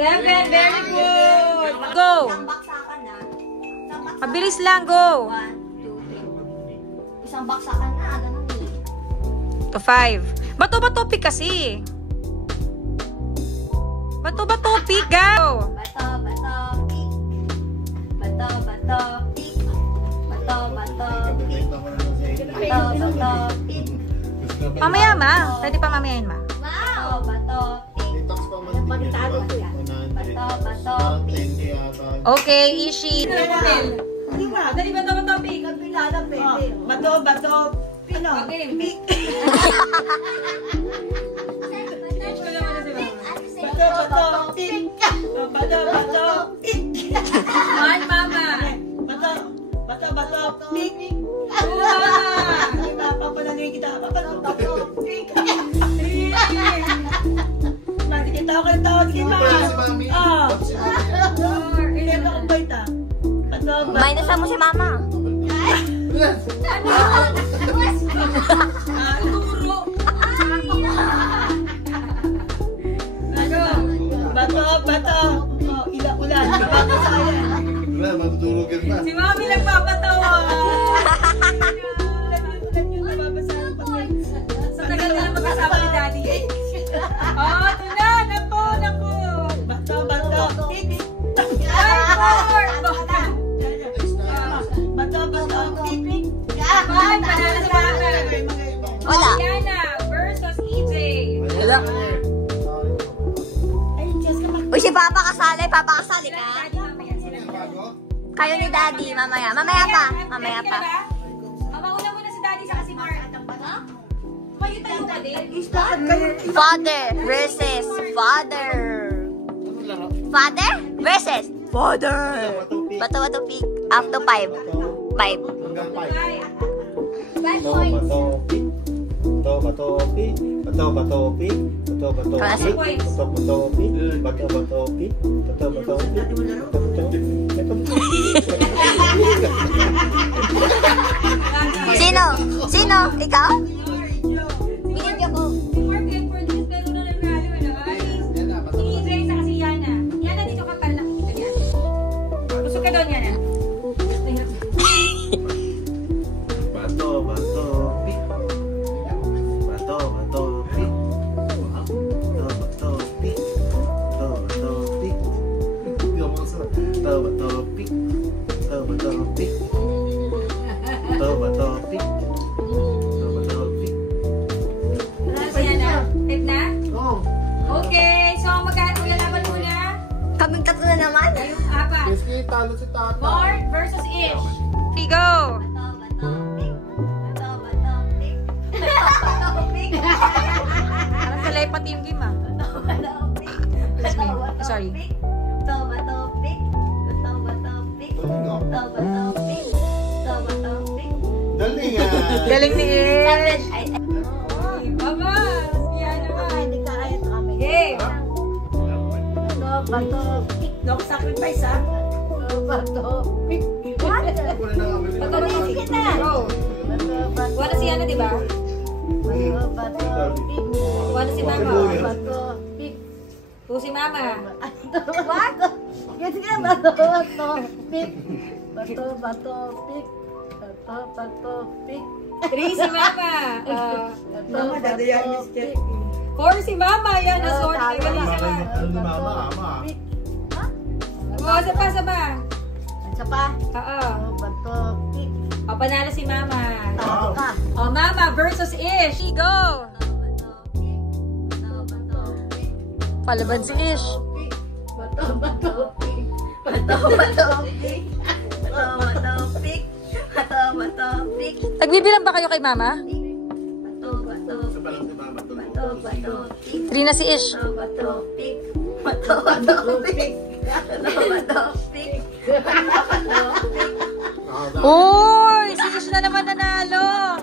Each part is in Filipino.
7. Very good. Go. Isang baksakan na. Mabilis lang. Go. 1, 2, 3. Isang baksakan na. Ganun eh. To 5. Bato-bato pick kasi. Bato-bato pick. Go. Bato-bato pick. Bato-bato pick. Bato-bato pick. Bato-bato pick. Mamaya ma. Pwede pa mamaya yun ma. Bato-bato pick. Bato-bato pick. Okay, Ishi. Dali bato-bato pick. Bato-bato pino. Okay. Pick. Bato-bato pick. Bato-bato pick. 1, mama. Bato-bato pick. 2, mama. Papananoy kita. Bato-bato pick. 3. Hindi kita ako ng tawag kay mama. Hindi ako ng baita. Minusan mo si mama. Turo. Bato. Ulan. Wala, matutulogin na. Si mami nagpapatawa. Sa tagal na lang magkasama ni daddy. Oh, ito na. Naku. Bato. Pick. 5, 4. Bato. Pick. 5, panalo si mama. Wala. Yana versus EJ. Wala. Uy, si Papa kasali. Papa kasali ka. Daddy, mamaya. Sila Kayo ni Daddy. Mamaya. Mamaya pa. Mamaya pa. Mauna muna si daddy sa si Mark. Tumayo tayo ka din. Father versus father. Father versus father. Bato-bato pick. Up to 5. 5. Hanggang 5. 5 points. Sino? Ikaw? Binigyan ko. Si Mark Edward is pero na nanalo. Si EJ sa si Yana. Yana, dito ka pala nakikita niya. Busog ka doon, Yana. Okay, so magkakalaban muna. Kaming tatlo na naman. Kayong apat. Kasi talo si Tata. Mark versus Ish. Okay, go. Parang telepathy yung game ah. Sorry. Dali nga. Galing ni Ish. Mama, siya naman. Game. No sacrifice, ha? Wala si Yana, di ba? Wala si Mama. Si Mama. What? Yes, ka pick. Bato, pick. 3 si Mama. Mama, dadayaan ni Step. 4 si Mama. Yan, na-sort. Galing siya ba? Ano ni Mama? Ama. Sa pa. Isa pa. Oo. Bato, pick. O, panalo si Mama. Wow. O, Mama versus Ish. Go! Palaban si Ish. Bato, pick. Nagbibilang ba kayo kay Mama? 3 na si Ish. Uy! Si Ish na naman nanalo.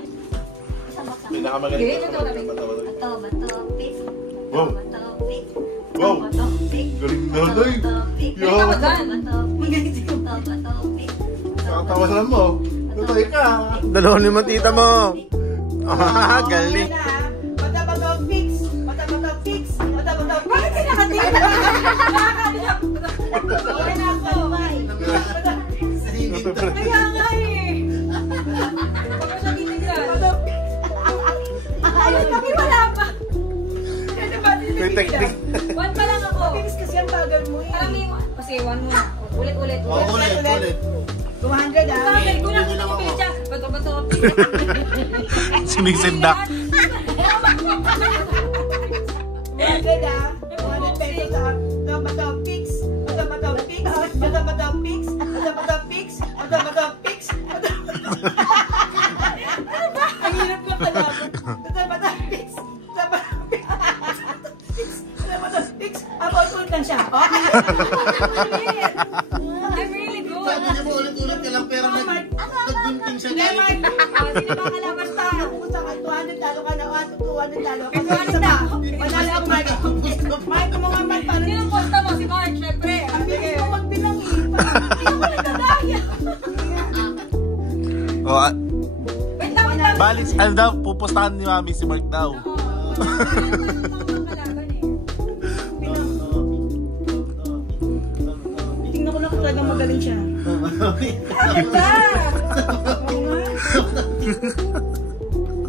Pinakamagaling. Wow. Wow. Galing nanay. Galing ako dyan. Nakatawasan mo. Tutay ka. Dalawa naman tita mo. Ah, galing. Bato, fix. Bato, fix. Bakit ka nakatin? Okay na ako. Kaya nga eh. Baka siya titigyan. Kami wala pa. May technique. One pa lang ako. Mabilis kasi ang bagal mo eh. Alam mo kasi one muna. Ulit. Ulit. 200 ah. Bakit? Kulang ko ng pizza. Bato. Sinisindak. 200 ah. 200 pesos ah. Matamatang fix. Matamatang fix. Matamatang fix. Matamatang fix. Matamatang fix. Ang hirap na pala. Matamatang fix. Matamatang fix. Matamatang fix. About lang siya. Okay. I'm really good. Sabi niya mo ulit-ulit ka lang pero naggunting siya Hindi, dahil. Mark. Sino ba kalaban sa kung sa 200 talo ka na 200 talo. Kasi 200 na. Panalo ako, Mark. Mark, kung mga Mark, parang Sino posta mo? Si Mark, syempre. ang bilis mo magbilang eh. Hindi ako nagdadaya. Oh, Wait lang. balis, ano daw, pupustahan ni Mami si Mark daw. Tingnan ko lang kung talagang magaling siya. Bakit ba?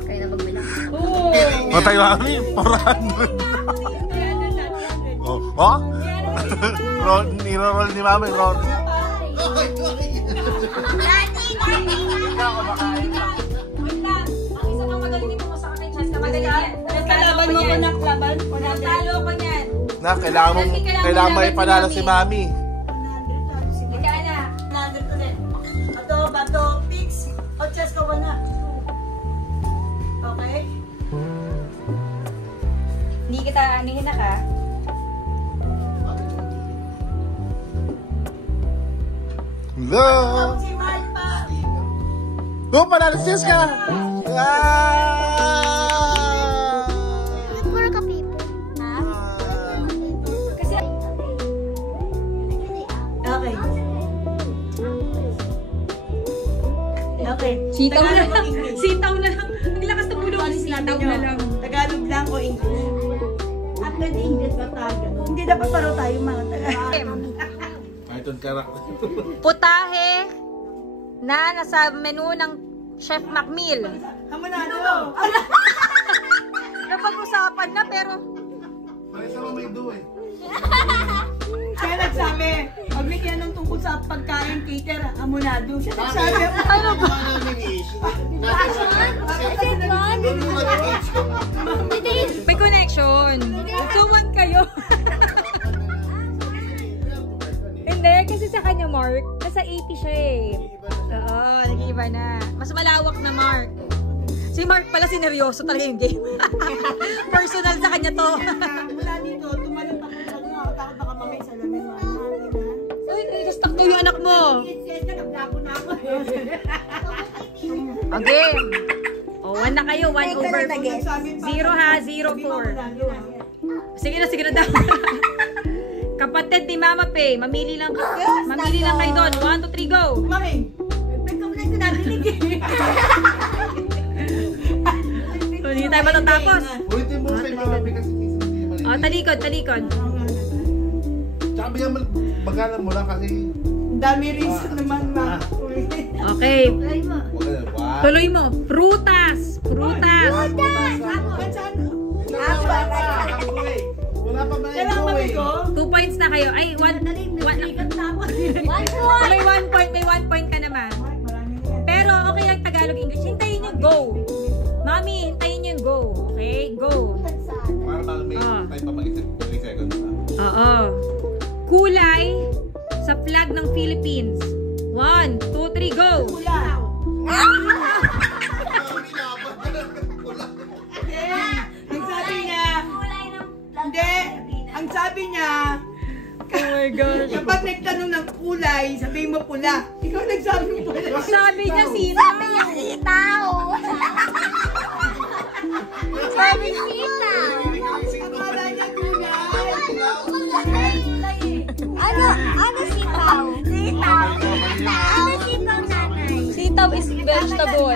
Kaya na magbilang. Oo. O tayo Mami, 400. Oh? Niro-roll ni Mami, roll. Wait lang. Ang isa pang magaling dito mo sa akin, chance ka madali yan. Kalaban mo ko na laban. Talo ko niyan. Na, kailangan mo ipanalo si Mami. 100 Ika na. 100 ulit. Bato, fix. O, chess ka na. Okay? Hindi kita anihin na ka. Hello! Si Mark pa. Oh, panalo si Jessica! Puro ka people. Ha? Kasi Okay. Okay. sitaw na Tagalog o lang. English? Sitaw na lang. Ang lakas ng bulong. Sitaw na lang. Tagalog lang o English? At pwede English ba tayo? Hindi dapat paro tayo mga Tagalog. Python character. Putahe na nasa menu ng Chef Macmeal. Hamanado. Napag-usapan na pero Parang sa may do eh. Kaya nagsabi, pag may kinanong tungkol sa pagkain, cater, amunado. Siya nagsabi. ano ba? May connection. So, one kayo. Hindi, kasi sa kanya, Mark, nasa 80 siya eh. Oo, nag-iiba na. Mas malawak na Mark. Si Mark pala, sineryoso talaga yung game. Personal sa kanya to. Mula dito, tumalong ako. Takot baka mamay sa lamin mo. Uy, restak daw yung anak mo. Yes, naglapo na ako. Okay. O, 1 na kayo. 1 over 0 ha, 0-4. Sige na daw. Kapatid ni Mama Pe, mamili lang kayo doon. 1, 2, 3, go! Mami, nagkamulay ko narinig eh. So, hindi tayo matatapos. Ulitin mo kay Mama P kasi minsan hindi naman. O, talikod. Tsaka bigyan magalang mo lang kasi. Ang dami reason naman, ma. Okay. Wow. Tuloy mo. Prutas. Wala pa ba Kailangan mami ko? 2 points na kayo. Ay, 1 Ikat na ako. May 1 point. May 1 point ka naman. Pero okay ang Tagalog English. Hintayin nyo, go. Mami, hintayin nyo yung go. Okay, go. Para bang may time pa mag-isip 3 seconds na. Oo. Kulay sa flag ng Philippines. 1, 2, 3, go. Pula. Ang sabi niya, hindi, ang sabi niya, Oh my God. kapag nagtanong ng kulay, sabihin mo pula. Ikaw nagsabi mo pula. Sabi niya sitaw. Sabi niya sitaw. Sabi niya sitaw. Akala niya kulay. Ano sitaw? Sitaw. Ano sitaw, nanay? Sitaw is vegetable.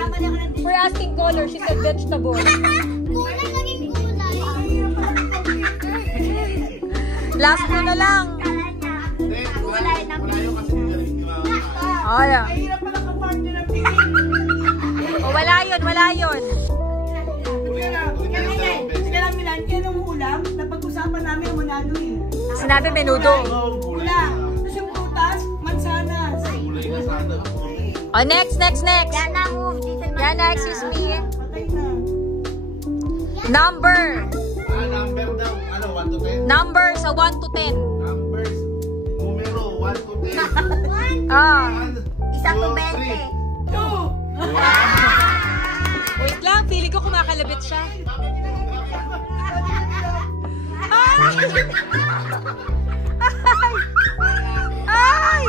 We're asking color. She said vegetable. Kulay naging kulay. Last mo na lang. Kala niya. Ay, Mahirap pala ka-farm nyo ng piging. oh, wala yun, wala yun. Sige lang, Milan, kaya nung ulam, napag-usapan namin ang manalo eh. Sinabi menudo. Wala. Tapos yung prutas, mansanas. Kulay na sana. Oh, next. Yana, move. Yana, excuse me. Patay na. Number. Number daw. Ano, 1 to 10? Number sa 1 to 10. Numbers. Numero, 1 to 10. Ah. 1, Isang 2, 3. 2. Wait lang, feeling ko kumakalabit siya. Ay! Ay!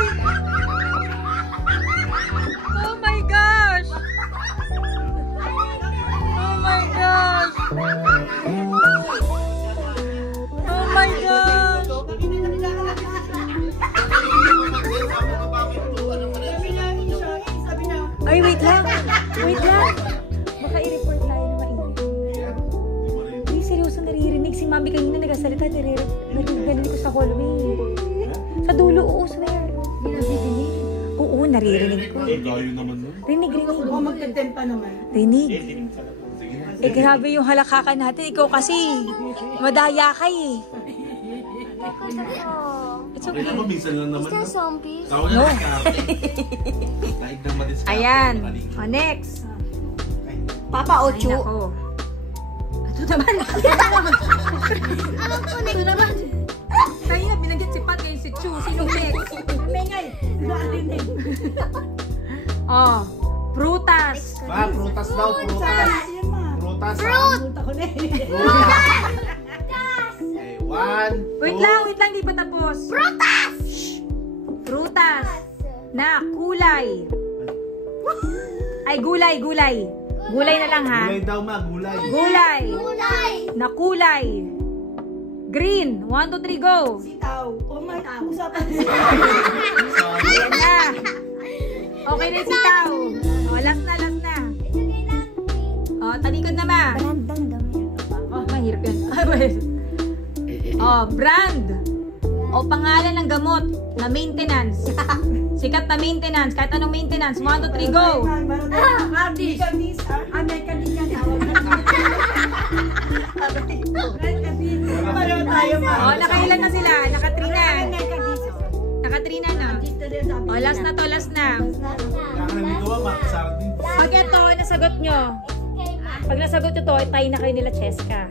Oh my gosh! Oh my gosh! Oh my gosh! Ay, wait lang. Wait lang. Baka i-report tayo na maingay. Ay, seryoso naririnig. Si Mami kanina nagsasalita. Narinig ko sa hallway. Sa dulo, oo, swear. Narinig. Oo, naririnig ko. Gayo naman nun. Rinig. O magtatempa naman. Rinig. Eh, grabe yung halakakan natin. Ikaw kasi, madaya ka eh. It's Okay okay. naman, minsan lang naman. Is there zombies? Tawag No. na diskarte. Daig ng madiskarte. Ayan. Maligo. O, next. Papa Ay, Ochu. nako. Ito naman. Ito naman. Kaya na, binanggit si Pat, ngayon si Chu. Sinong next? Mengay. Narinig. Oh, prutas. Ma, prutas daw, prutas. Yan ma. Prutas. Punta ko na eh. Prutas. Okay, 1, 2. Wait lang, di pa tapos. Prutas. Na kulay. Ay, gulay. Gulay na lang ha. Gulay daw, ma, gulay. Gulay. Kulay. Na kulay. Green. 1, 2, 3, go. Sitaw. O may usapan. Ayan na. Okay na si Tao. O, last na. O, talikod na ma. Oh, mahirap yan. Oh, brand. O, pangalan ng gamot na maintenance. Sikat na maintenance. Kahit anong maintenance. 1, 2, 3, go. Hardis. American yan. Pareho tayo ma. O, nakailan na sila? Naka-3 na. Naka-3 na, no? O, last na to, last na. Kakanin ko ba, ma, sardin. Pag ito, nasagot nyo. Pag nasagot nyo to, tayo na kayo nila Cheska.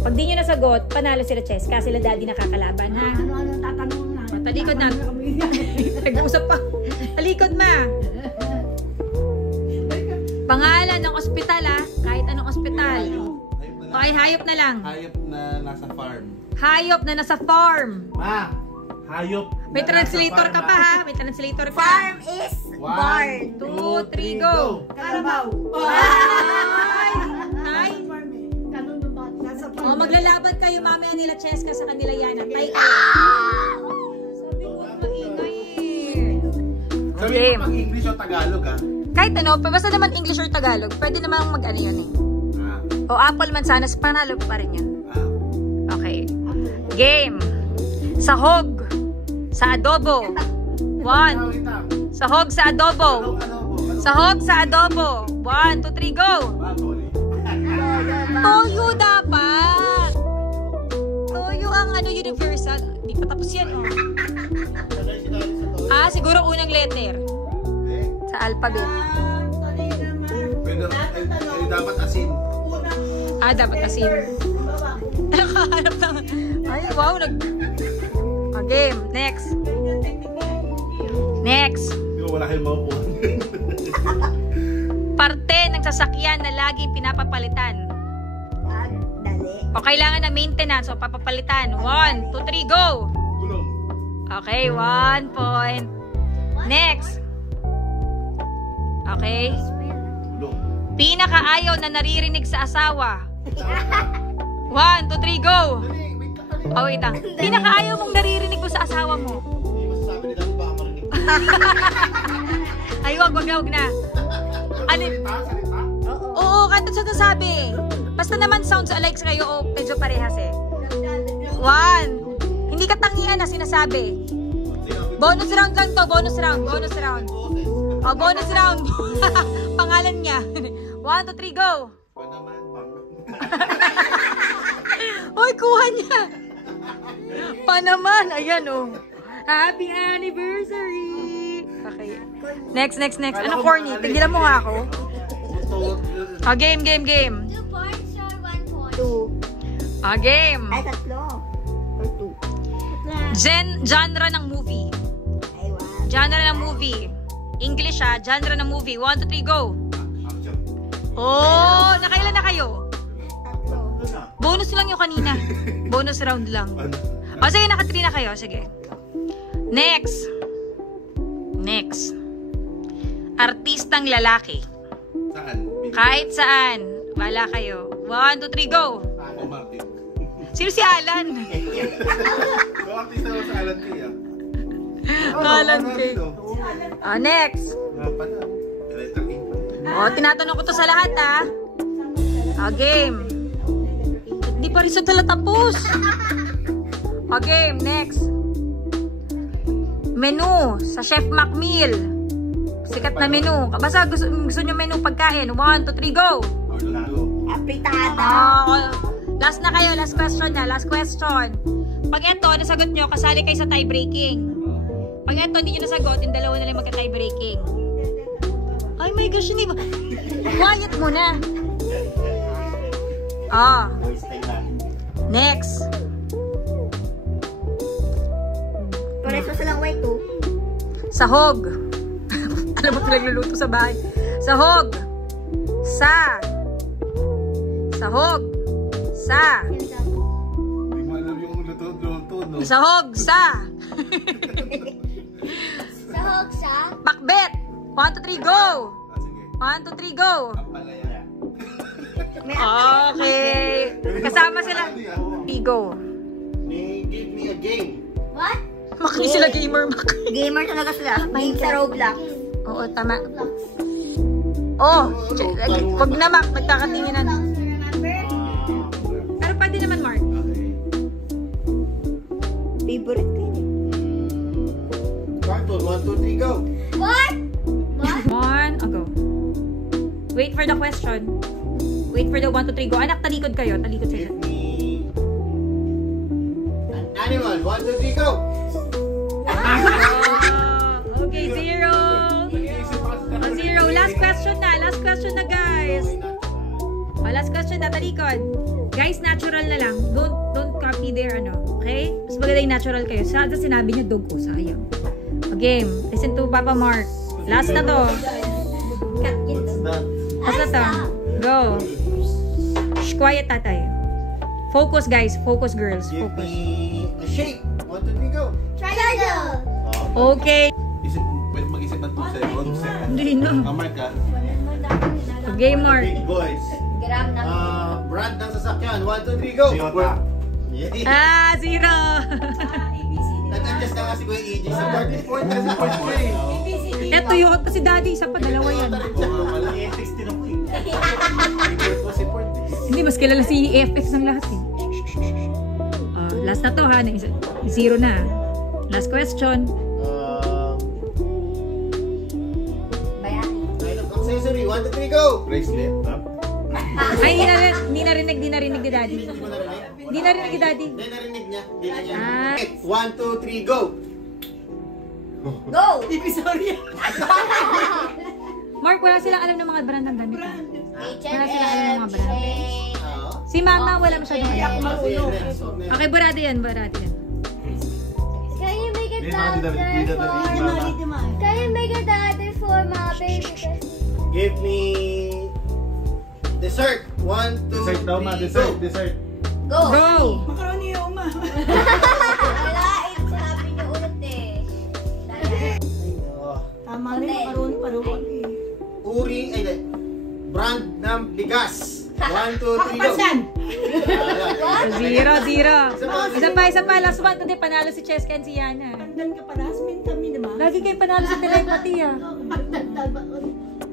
Pag di nyo nasagot, panalo sila Cheska. Sila daddy nakakalaban, ha? Ano tatanong na? O, talikod na. Nag-uusap pa. Talikod ma. Pangalan ng ospital, ha? Kahit anong ospital. Okay, hayop na lang. Hayop na nasa farm. Hayop na nasa farm. Ma, hayop. May translator ka pa, ha? May translator ka. Farm is barn. 2, 3, go. Karabaw. Tay. Kanon ba? Nasa O, maglalaban kayo mamaya nila Cheska sa kanila yan. Tay kayo. Sabi ko, maingay eh. Sabi Okay. mo pag-English o Tagalog, ha? Kahit ano, basta naman English or Tagalog, pwede naman mag-ano yun eh. O apple mansanas, panalo pa rin yun. Okay. Game. Sahog. Sa adobo. 1. Sahog sa adobo. Sahog sa adobo. 1, 2, 3, go. Toyo dapat. Toyo ang ano universal. Hindi pa tapos yan, oh. Ah, siguro unang letter. Sa alphabet. Pwede, dapat asin. Ah, dapat asin. Nakahanap ng... Ay, wow. Okay, next. Next. Hindi ko wala kayong makukuha. Parte ng sasakyan na laging pinapapalitan. Dali. O kailangan ng maintenance o papapalitan. 1, 2, 3, go! Gulong. Okay, 1 point. Next. Okay. Gulong. Pinakaayaw na naririnig sa asawa. 1, 2, 3, go! Oh, wait lang. Pinakaayaw mong naririnig mo sa asawa mo. Hindi masasabi nila kung baka marinig. Ay, wag na. Ano? Salita? Oo, kahit sa nasabi. Basta naman sounds alike sa kayo o medyo parehas eh. 1. Hindi ka tangian na sinasabi. Sinabi Bonus round lang to. Bonus round. Bonus round. Oh, bonus round. Pangalan niya. 1, 2, 3, go. Panaman, Uy, kuha niya. Panaman. Ayan, oh. Happy anniversary. Okay. Next. Ano, corny? Tigilan mo nga ako. Game. 2 points or 1 point? 2. Game. Ay, 3. Or 2. Genre ng movie. Ay, wow. Genre ng movie. English ha. Genre ng movie. 1, 2, 3, go. Oh, nakailan na kayo? 3. Bonus lang yung kanina. Bonus round lang. O sige, naka-3 na kayo. Sige. Next. Artistang lalaki. Saan? Kahit saan. Wala kayo. 1, 2, 3, go. Ako, Martin. Sino si Alan? So, artista ko sa Alan Kay, ah. Alan Kay. Next. Electric Ink. Tinatanong ko to sa lahat ha. Game. Hindi pa rin sa tala tapos. Game. Next. Menu sa Chef McMeal. Sikat na menu. Basta gusto nyo menu pagkain. 1, 2, 3, go. Apritada. Last na kayo. Last question na. Last question. Pag ito, nasagot nyo, kasali kayo sa tie breaking. Pag ito, hindi nyo nasagot, yung dalawa na lang magka-tie breaking. Ay my gosh, hindi ba? Quiet muna. Next. Pareso silang white 2. Sahog. Alam mo pinagluluto sa bahay. Sahog. Sahog. Hindi mo alam yung luto, no? Sahog. Sahog sa? Pakbet. 1, 2, 3, go. Sige. 1, 2, 3, go. Ampalaya. Okay. Kasama sila. Go. Give me a game. What? Makli sila gamer. Gamer talaga sila. Game sa Roblox. Oo, tama. Wag na Mac. Nagkakatinginan. Pero pwede naman, Mark. Favorite ko yun. Cartoon, 1, 2, 3, go. What? 1, go. Wait for the question. Wait for the 1, 2, 3, go. Anak, talikod kayo. Talikod sila. Give me an animal. 1, 2, 3, go. Okay, 0. 0. Last question na, guys. Last question na, talikod. Guys, natural na lang. Don't copy their okay? Mas maganda yung natural kayo. Sa sinabi niyo, dog ko. Sayang. Game. Listen to Papa Mark. Last na to. Last na to. Go. Shh, quiet, tatay. Focus, guys. Focus, girls. Give Focus. me a shape. 1, 2, 3, go. Triangle. Okay. Pwede mag-isip ng 2 seconds. Hindi na. Mark, ah. Game, Mark. Big boys. Gram na. Brand ng sasakyan. 1, 2, 3, go. Toyota. Yeah. 0. Nag-adjust na nga si Kuya EJ sa 40 point. Eto yung si daddy. Isa pa, dalawa yan. Hindi, mas kilala si FX ng lahat eh. Last na to ha. 0 na. Last question. Kind of accessory. 1, 2, 3, go. Bracelet, ha? Ay, hindi narinig ni daddy. Hindi narinig ni daddy. Hindi, narinig niya. Hindi na niya. 1, 2, 3, go. Go. Mark, wala silang alam ng mga brand ng damit. Wala silang alam ng mga brand. Si mama, wala masyadong alam. Okay, barado yan. Can you make it louder for my baby? Give me dessert. 1, 2, Dessert daw, ma. 3, Dessert. Go. Go! Macaroni yung uma. Wala, sinabi niyo ulit eh. Tama na yung macaroni. Uri, ay, hindi. Brand ng bigas. 1, 2, 3, go. Pasan. 0. Isa pa. Last one. Hindi, panalo si Cheska and si Yana. Pandan ka pala. Asmin kami naman. Lagi kayo panalo sa telepathy ah.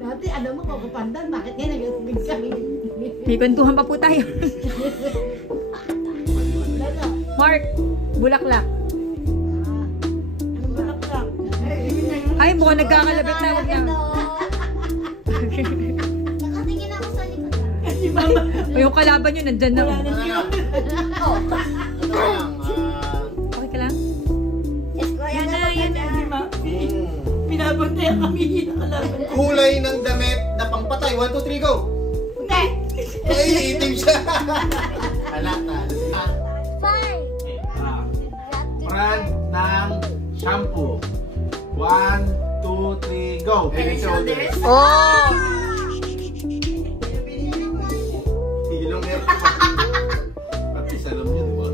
Dati alam mo kung pandan. Bakit ngayon nag-asmin kami? May kwentuhan pa po tayo. Mark, bulaklak. Ano ba lang? Ay, mukhang nagkakalabit na. Wag na. Nakatingin ako sa likod. Si Mama. O, yung kalaban nyo, nandyan na. Wala na Ano siya. lang? Ito lang. Okay ka lang? Yes, ko, yan na, Si Mami. Pinabantayan kami nakalaban. Kulay ng damit na pangpatay. 1, 2, 3, go! Hindi. Ay, itim siya. Halata. Five. Brand ng shampoo. 1, 2, 3, go! Head and Shoulders. Oh! Hilong air. At least alam niyo, di ba?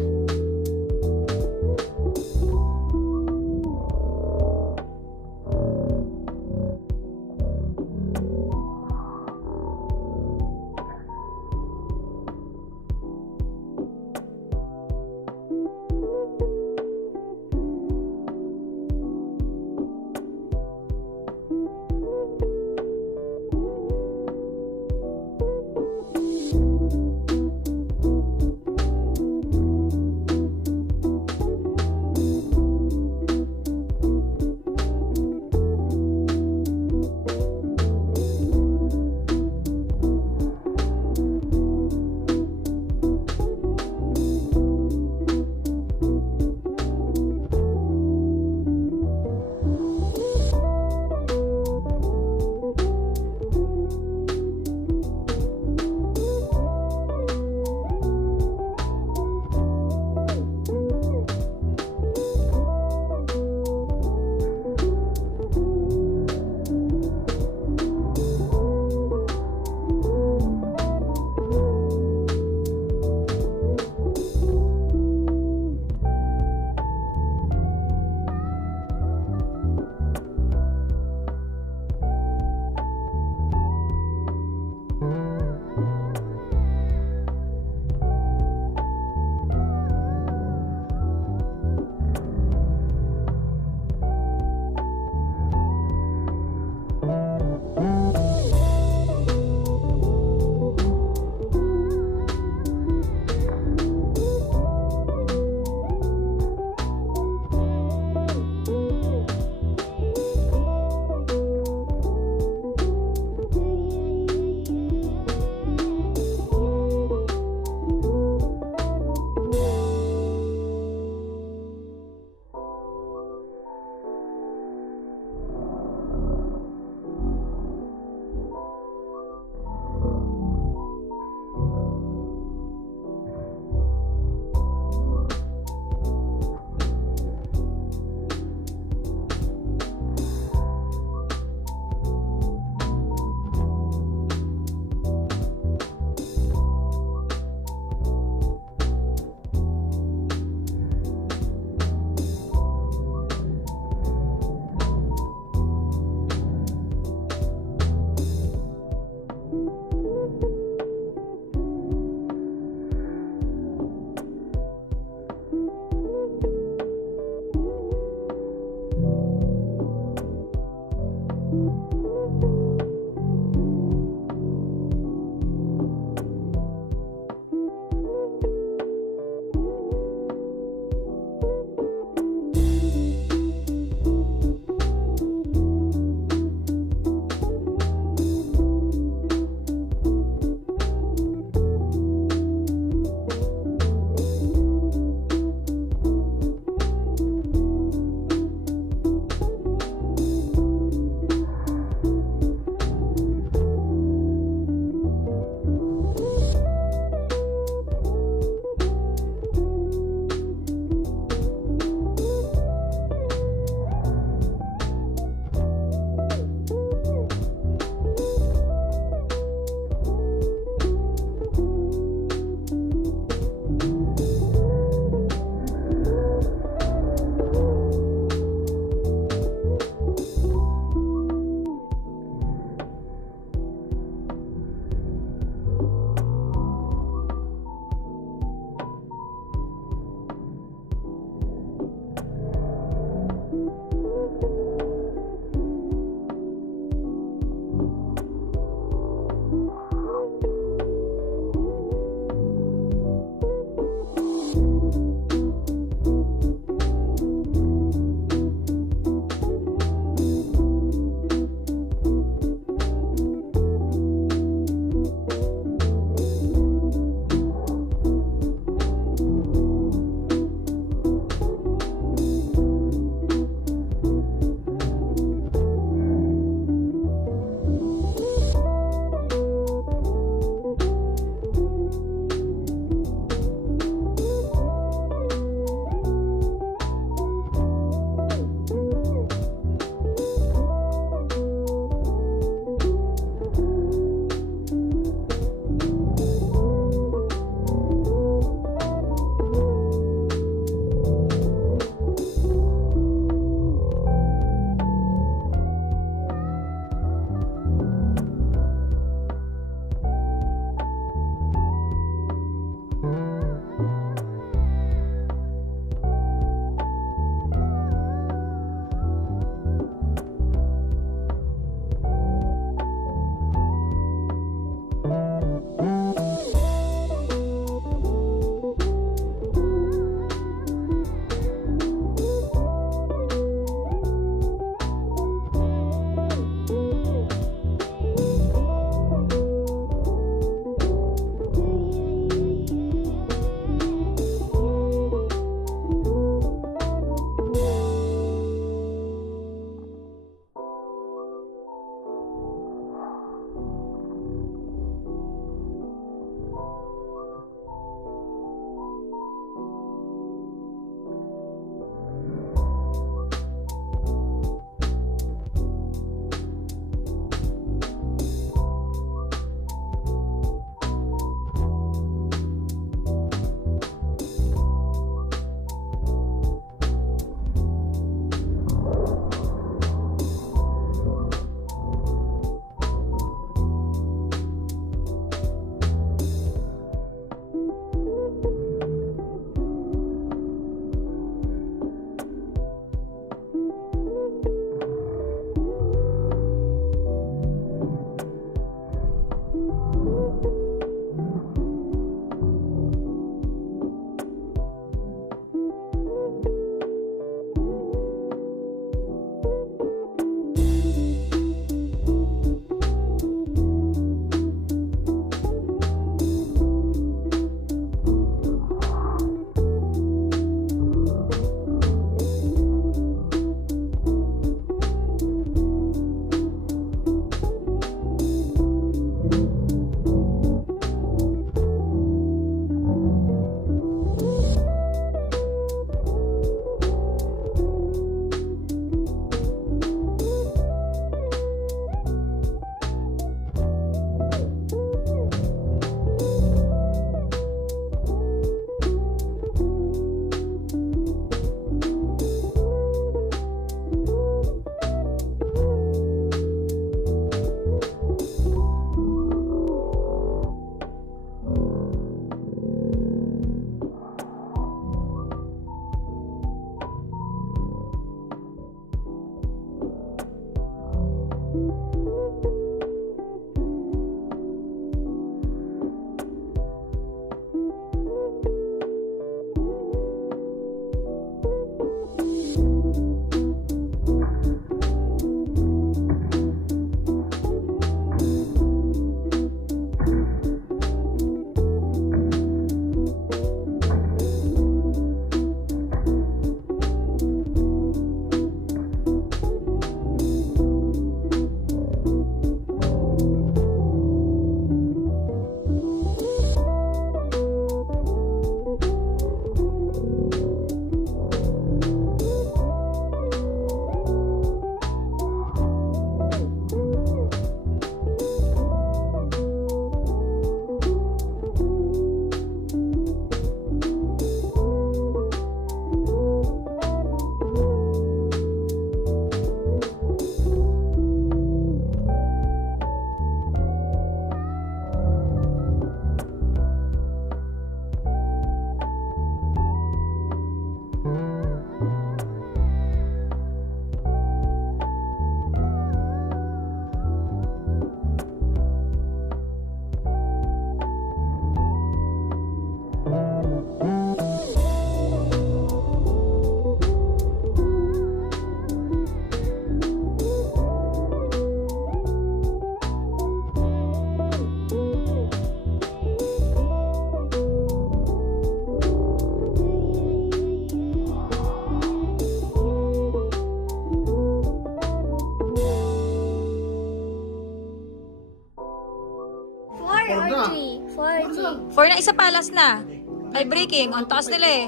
isa pa, last na. Ay, breaking. Ang taas nila eh.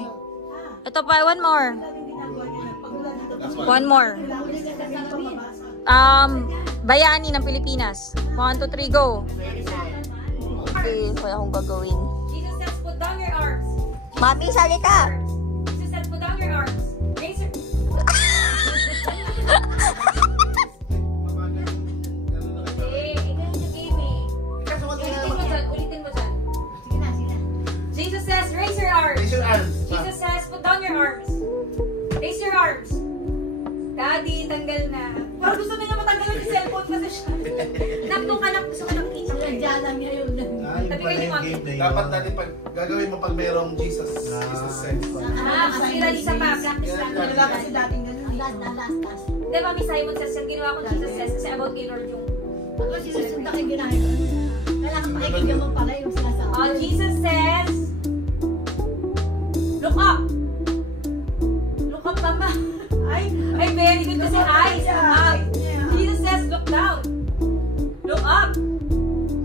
Ito pa, one more. One more. Bayani ng Pilipinas. 1, 2, 3, go. Okay, wala akong gagawin. Jesus says, put down your arms. Mami, salita! Jesus says, put down your arms. Raise your... Eh, ikaw yung game eh. Ulitin mo dyan. Jesus says, raise your arms. Raise your arms. Jesus says, put down your arms. Raise your arms. Daddy, tanggal na. Parang gusto na niya matanggal yung cellphone kasi siya. Naktong ka lang, gusto ka lang teacher. Tabi kayo ni Mami. Dapat natin pag gagawin mo pag mayroong Jesus. Jesus says. Kasi Lalisa pa, practice lang. Wala kasi dating ganun. Hindi, Mami Simon says, yung ginawa ko Jesus says, kasi about Lord yung... Ako sinusundan kayo ginagawa. Kailangan pakikinggan mo pala yung sinasabi. Oh, Jesus says, look up. Look up, Mama. Ay, very good kasi eyes. Up. Jesus says, look down. Look up.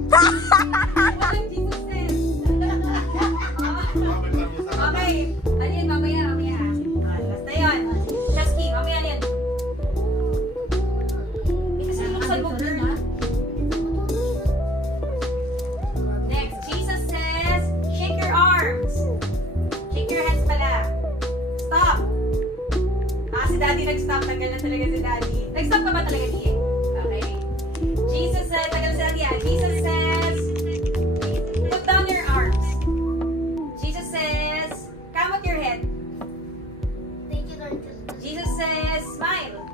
What did Jesus says? Okay. Ano yun, mamaya. Basta yun. Chesky, mamaya yan. Kasi luksan mo, girl. Next, Jesus says, shake your arms. Shake your hands pala. Stop. Si Daddy nag-stop. Tagal na talaga si Daddy. Nag-stop ka ba talaga, Tia? Okay. Jesus says, tagal si Daddy. Jesus says, put down your arms. Jesus says, come with your head. Thank you, Lord. Jesus says, smile.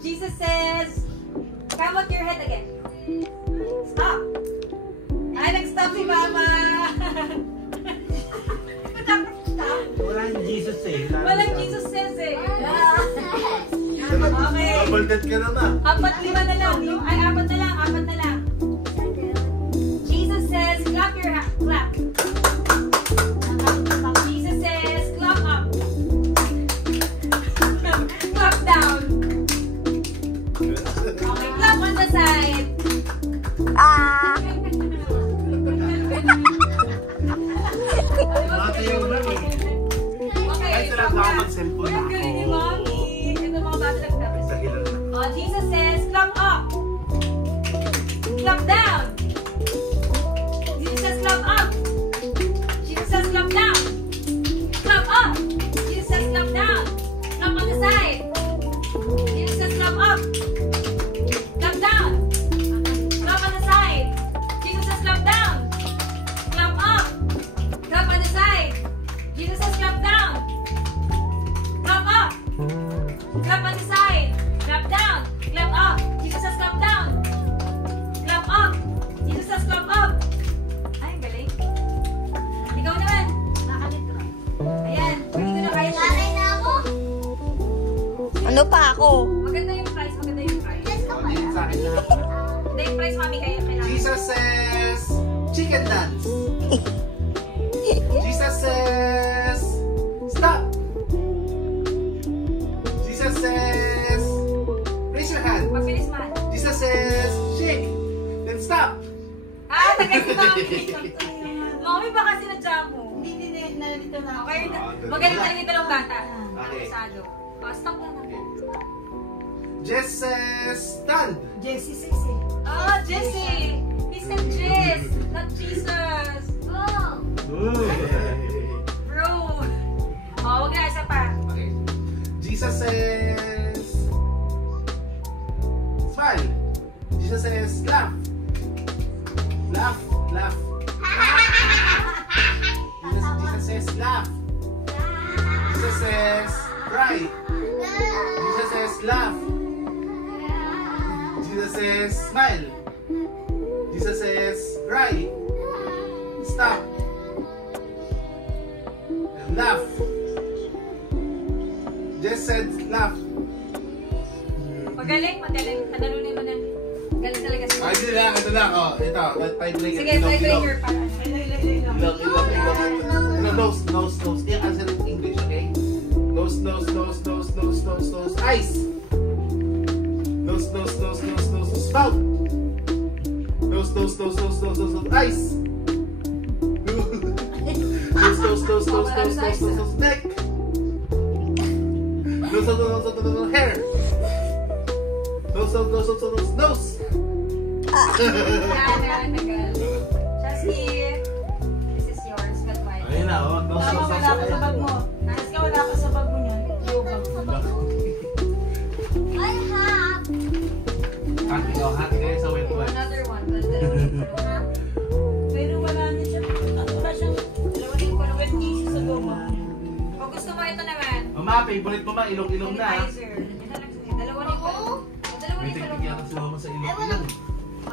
Jesus says, come with your head again. Stop. Ay, nag-stop si Mama. Walang Jesus eh. Walang Jesus says eh. Okay. Double dead ka na ba? 4, 5 na lang. Ay, 4 na lang. Jesus says, clap your hands. Clap. Jesus says, clap up. Clap down. Okay, clap on the side. Okay, clap down. We're good ni Mommy. Ito mga bata nag-clap. Oh, Jesus says, clap up. Clap down. Jesus says, clap up. Jesus says, clap down. Clap up. Jesus says, clap down. Clap on the side. Jesus says, clap up. Clap down. Clap on the side. Jesus says, clap down. Clap up. Clap on the side. Jesus says, clap down. Clap up. Clap on the side. Clap down. Clap up. Jesus says clap down. Clap up. Jesus says clap up. Ay, galing. Ikaw naman. Nakalito. Ayan. Hindi ko na kaya siya. Nanay na ako. Ano pa ako? Maganda yung price. Maganda yung price. Yes ka pala. Sa akin lahat. Hindi yung price, Mami. Kailangan. Jesus says, chicken dance. Jesus says, stop. Jesus says, raise your hand. Mabilis man. Jesus says, shake. Then stop. Ah, tagal si Mami. Mami, baka sinadya mo. Hindi nalito na ako. Okay. Magaling tayo dito ng bata. Okay. Sado. Oh, stop lang. Jess says, stand. Jessie says eh. Oh, Jessie. He said Jess, not Jesus. Oh. Bro. Oh, wag na. Isa pa. Okay. Jesus says, smile. Jesus says, laugh. Laugh, laugh. Jesus says, laugh. Jesus says, cry. Jesus says, laugh. Jesus says, smile. Jesus says, cry. Stop. And laugh. Just said, laugh. Magaling. Panalunin mo na. Galing talaga siya. Ay, ito lang. Oh, ito. Tiebreaker. Sige, tiebreaker para. Nose. Yeah, answer in English, okay? Nose. Eyes. Nose. Spout. Nose. Eyes. Neck. Nose. Hair. Nose. Yana, tagal. Chasky, this is yours. Got white. Ayun na, oh. Tama, wala ka sa bag mo. Tapos ka wala ka sa bag mo niyan. Hati kayo sa wet. Another one. Pero wala na siya. Wala siyang dalawanin ko na wet tissue sa goma. Kung gusto mo ito naman. Mama, favorite mo ba? Ilong-ilong na. Sanitizer. Dalawanin ko. May teknik yata si mama sa ilong-ilong.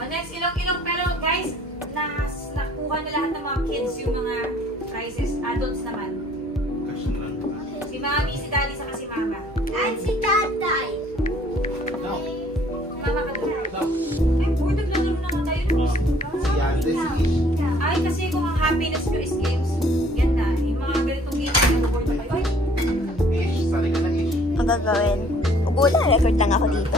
Next, ilong-ilong. Pero guys, nakuha na lahat ng mga kids yung mga prizes. Adults naman. Kasyon lang. Si Mami, si Daddy, saka si Mama. At si tatay. No. Mama ka doon. No. Ay, boy, naglalaro naman tayo. Si Ate, si Ish. Ay, kasi kung ang happiness nyo is games, yan na. Yung mga ganitong games, nag-board na kayo. Ay, Ish, sali ka na Ish. Ang gagawin? Ubo na, record lang ako dito.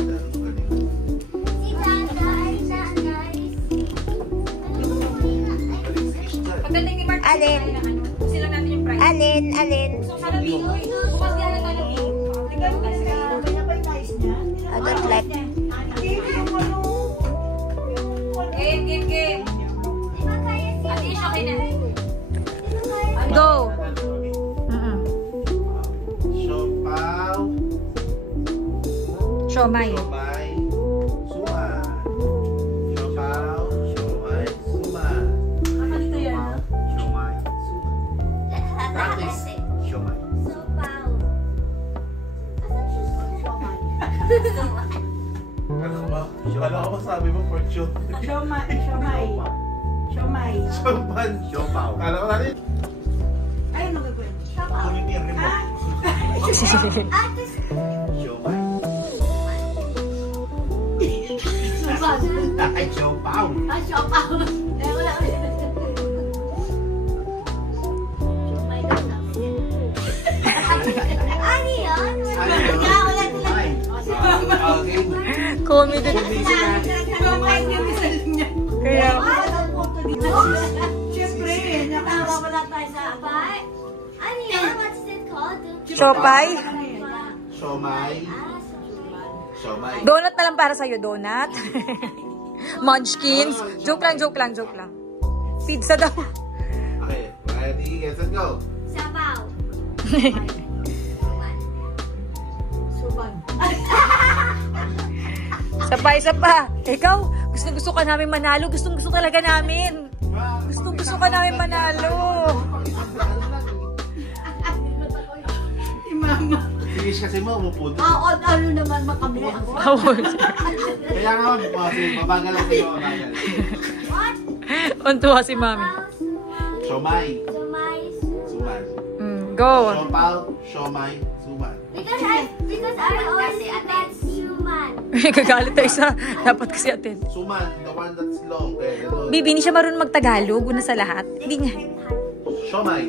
pagdating ni Mark, Alin? Kasi lang natin yung prize. Alin? So, sana bingo. Bukas yan na tayo bingo. Tingnan mo kasi. Ganyan ba yung nice niya? I don't like. Game. Ate Ish, okay na. Go! Siopaw. Siomay. Siomay. Suman. Siopaw. Siomay. Suman. Ano yan? Siomay. Practice. Siomay. Ano ba? Ano ako masabi mo for sure? Siomay. Siopan. Siopaw. Alam mo natin? Ayun, magagawin. Kunin yung remote. Siomay. Ay, siopaw. Comedy. Kaya, Siyempre, nakakawala tayo sa Siopay. Siomay. Siomay. Donut na lang para sa'yo, donut. Munchkins. Joke lang. Pizza daw. Okay, ready, get set, go. Isa pa. Ikaw, gusto ka namin manalo. Gusto talaga namin. Gusto ka namin manalo. si Mama. Finish kasi mo, umupo doon. Ano naman makamili ako? Kaya nga, mabagal ako yung mabagal. Untuwa si Mami. Siomay. Suman. Go. Siopaw. Siomay. Suman. Because I always bet human. Gagalit tayo sa dapat kasi atin. Suman, the one that's long. Kaya gano'n. Bibi, hindi siya marunong magtagalog. Una sa lahat. Hindi niya. Siomay.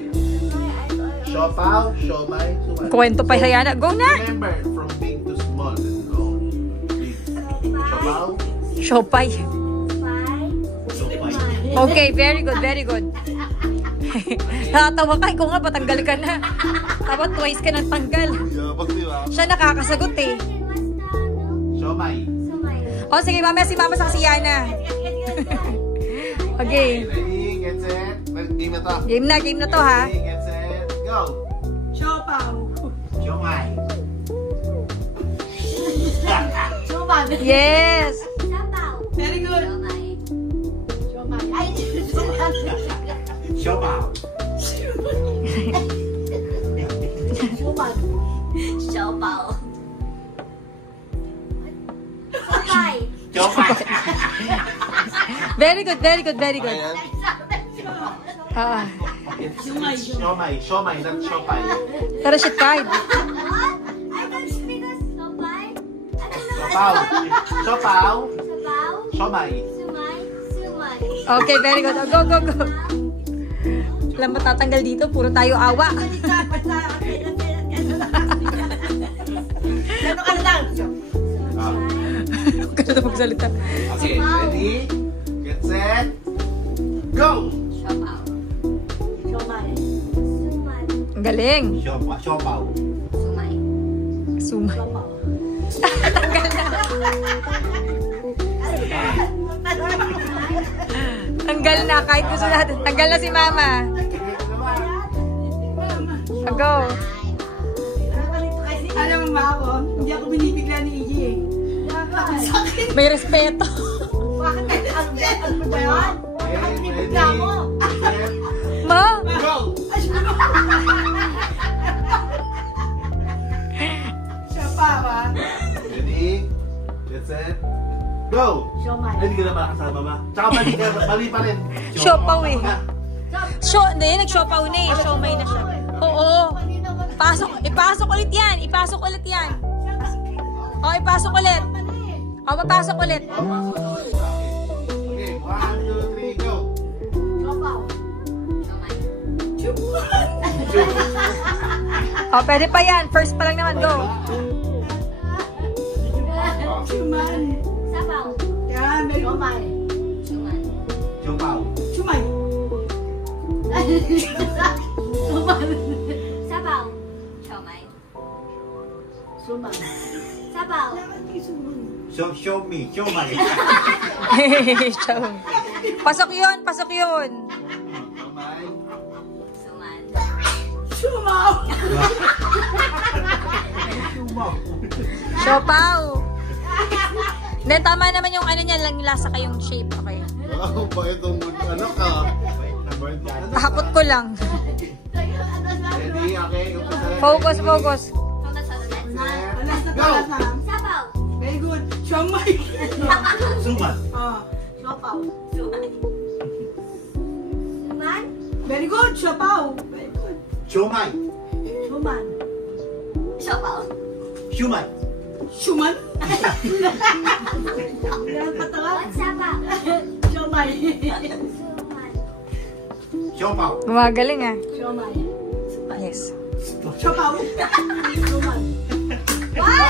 Siopaw. Siomay. Suman. Kwento pa Hayana. Go na! Remember, from big to small. Let's go. Big. Siopaw. Siopay. Siopay. Okay, very good. Nakatawa ka. Ikaw nga, patanggal ka na. Tapos twice ka nang tanggal. Yabang di ba? Siya nakakasagot eh. Siomay. O sige, mamaya si Mama sa si Yana. Okay. Ready, get set. Game na to. Game na to ha. Ready, get set, go. Siopaw. Siomay. Suman. Yes. Very good. Siomay. Ay, suman. Siopaw. Suman. Siomay. Very good. Ayan. Ah. Siomay, not siopay. Pero shit tried. Siopaw. Siopaw. Siomay. Okay, very good. Go. Alam mo, tatanggal dito. Puro tayo awa. Ano ka na lang? Huwag ka na magsalita. Okay, ready, get set, go. Siomay. Ang galing. Siopaw. Sumay. Sumay. Tanggal na. Tanggal na. Kahit gusto natin. Tanggal na si Mama. Go. Alam mo ba ako? Hindi ako binibigla ni Iggy eh. May respeto. Bakit ano ba yun? Bakit binibigla mo? Ma? Go! Siya pa ba? Ready? Get set. Go! Siomay. Hindi ka na ba kasama ma? Tsaka mali pa rin. Siopaw eh. Hindi, nag-siopaw na eh. Siomay na siya. Oo. Ipasok ulit yan. Ipasok ulit yan. O, ipasok ulit. O, mapasok ulit. Okay, 1, 2, 3, go! O, pwede pa yan. First pa lang naman. Go. Chuman. Sabaw. Yan, very good. Siomay. Suman. Siopaw. Chumay. Sabaw. Siomay. Sumay. Sabaw. Show me. Siomay. Pasok yun. Pasok yun. Kamay. Suman. Chumaw. Siopaw. Hindi, tama naman yung ano niya. Lang lasa kayong shape. Okay. Wow, ba itong ano ka? Hakot ko lang. Ready? Okay, Focus, focus. Alas na Go! palas na. Sabaw. Very good. Siomay. Suman. Oh. Siopaw. Suman. Very good. Siopaw. Very good. Siomay. Suman. Sabaw. Siomay. Chuman. Yan patawag. Sabaw. Siomay. Suman. Siopaw. Gumagaling ah. Siomay. Yes. Siopaw. Suman.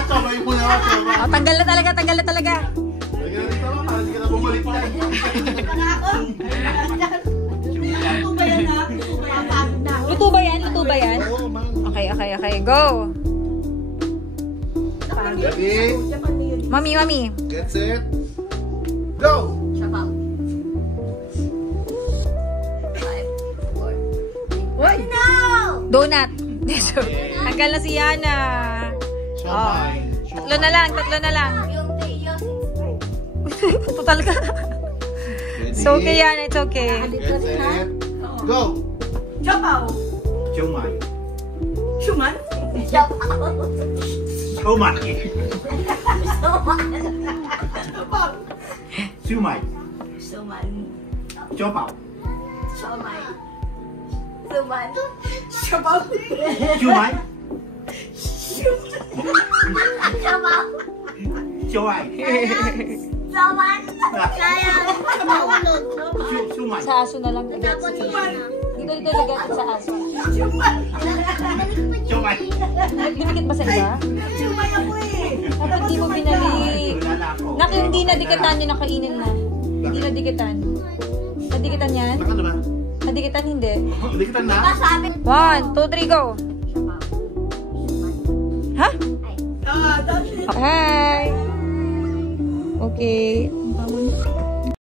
Sabay mo na, sabay. O, tanggal na talaga. Tanggal na talaga. Lagyan na dito naman, hindi ka na bumalik yan. Ano ba yan ha? Papagod na ako. Luto ba yan? Luto ba yan? Oo, man. Okay, okay, okay. Go. Ready? Mami, mami. Get set. Go! Sabaw. 5, 4. Uy! No! Donut. Tanggal na si Yana. Siomay. Tatlo na lang, tatlo na lang. Yung tayo. Ito talaga. Ready? It's okay, Yana. It's okay. Get set. Go! Siopaw. Siomay. Chuman. Siomay. Siomay. Suman. Siopaw. Siomay. Suman. Siopaw. Siomay. Sabaw. Siomay. Suman. Sayang. Siomay. Sa aso na lang. Tapos yun. Dito, dito, lagay sa aso. Siomay. Nagdimikit ba sa iba? Chumay ako eh. Dapat hindi mo binalik. Wala na ako. Nak, hindi nadikatan yung nakainin na. Hindi nadikitan. Nadikitan yan? Saka na ba? Nadikitan hindi. Hindi kita na? Sabi. 1, 2, 3, go! Ha? Ah, that's it. Hi! Okay.